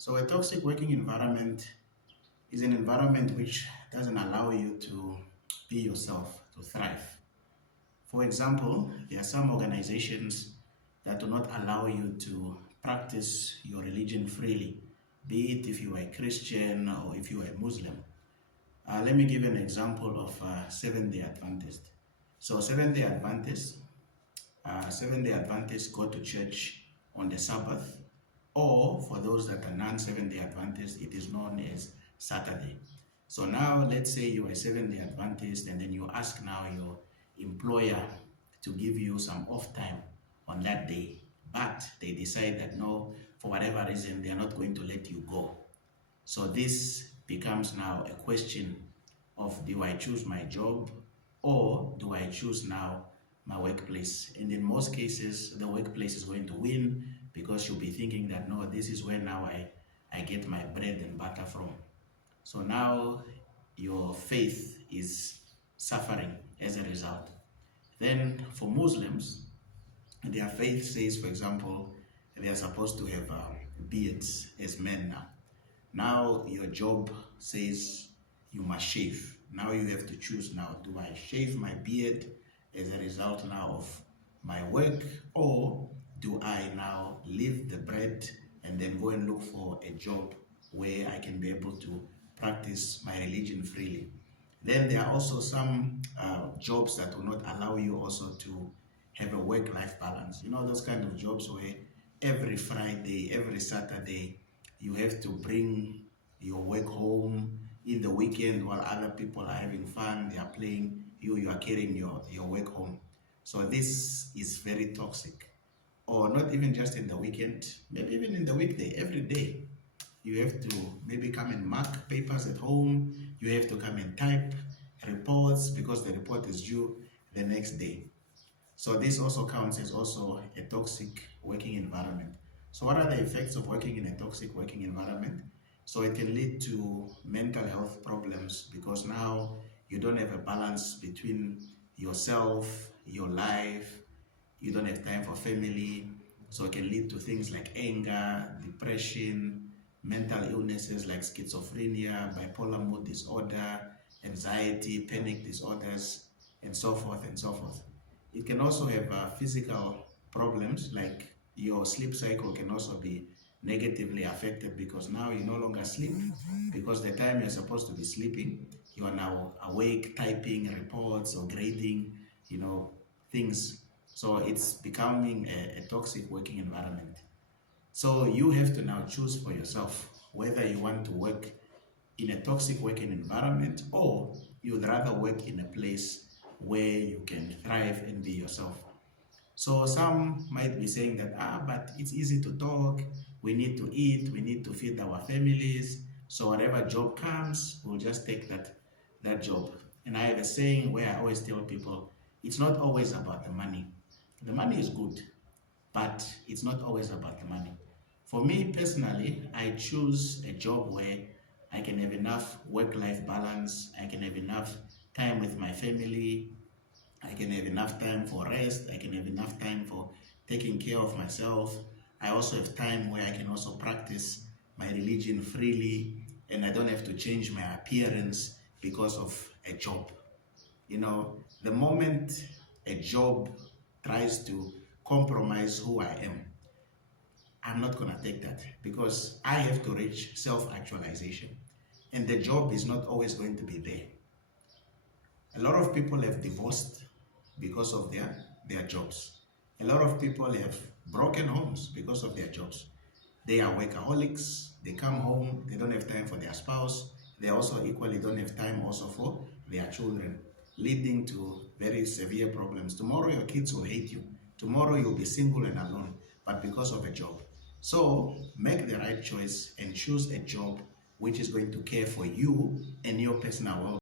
So a toxic working environment is an environment which doesn't allow you to be yourself, to thrive. For example, there are some organizations that do not allow you to practice your religion freely, be it if you are a Christian or if you are a Muslim. Let me give you an example of Seventh-day Adventist. So Seventh-day Adventists go to church on the Sabbath, or for those that are non-Seventh-day Adventists, it is known as Saturday. So now let's say you are a Seventh-day Adventist and then you ask now your employer to give you some off time on that day, but they decide that no, for whatever reason, they are not going to let you go. So this becomes now a question of, do I choose my job or do I choose now my workplace? And in most cases, the workplace is going to win because you'll be thinking that no, this is where now I get my bread and butter from. So now your faith is suffering as a result. Then for Muslims, their faith says, for example, they are supposed to have beards as men now. Now your job says you must shave. Now you have to choose now, do I shave my beard as a result now of my work, or do I now leave the bread and then go and look for a job where I can be able to practice my religion freely? Then there are also some jobs that will not allow you also to have a work-life balance. You know, those kind of jobs where every Friday, every Saturday, you have to bring your work home. In the weekend, while other people are having fun, they are playing, you are carrying your work home. So this is very toxic. Or not even just in the weekend, maybe even in the weekday, every day. You have to maybe come and mark papers at home. You have to come and type reports because the report is due the next day. So this also counts as also a toxic working environment. So what are the effects of working in a toxic working environment? So it can lead to mental health problems because now you don't have a balance between yourself, your life, you don't have time for family. So it can lead to things like anger, depression, mental illnesses like schizophrenia, bipolar mood disorder, anxiety, panic disorders, and so forth and so forth. It can also have physical problems like your sleep cycle can also be negatively affected because now you no longer sleep because the time you're supposed to be sleeping, you are now awake, typing reports or grading, things. So it's becoming a toxic working environment. So you have to now choose for yourself whether you want to work in a toxic working environment or you'd rather work in a place where you can thrive and be yourself. So some might be saying that, but it's easy to talk, we need to eat, we need to feed our families, so whatever job comes, we'll just take that job. And I have a saying where I always tell people, it's not always about the money. The money is good, but it's not always about the money. For me personally, I choose a job where I can have enough work-life balance, I can have enough time with my family, I can have enough time for rest, I can have enough time for taking care of myself. I also have time where I can also practice my religion freely, and I don't have to change my appearance because of a job. The moment a job tries to compromise who I am, I'm not going to take that because I have to reach self-actualization, and the job is not always going to be there. A lot of people have divorced because of their jobs. A lot of people have broken homes because of their jobs. They are workaholics, they come home, they don't have time for their spouse, they also equally don't have time also for their children, leading to very severe problems. Tomorrow your kids will hate you. Tomorrow you'll be single and alone, but because of a job. So make the right choice and choose a job which is going to care for you and your personal well-being.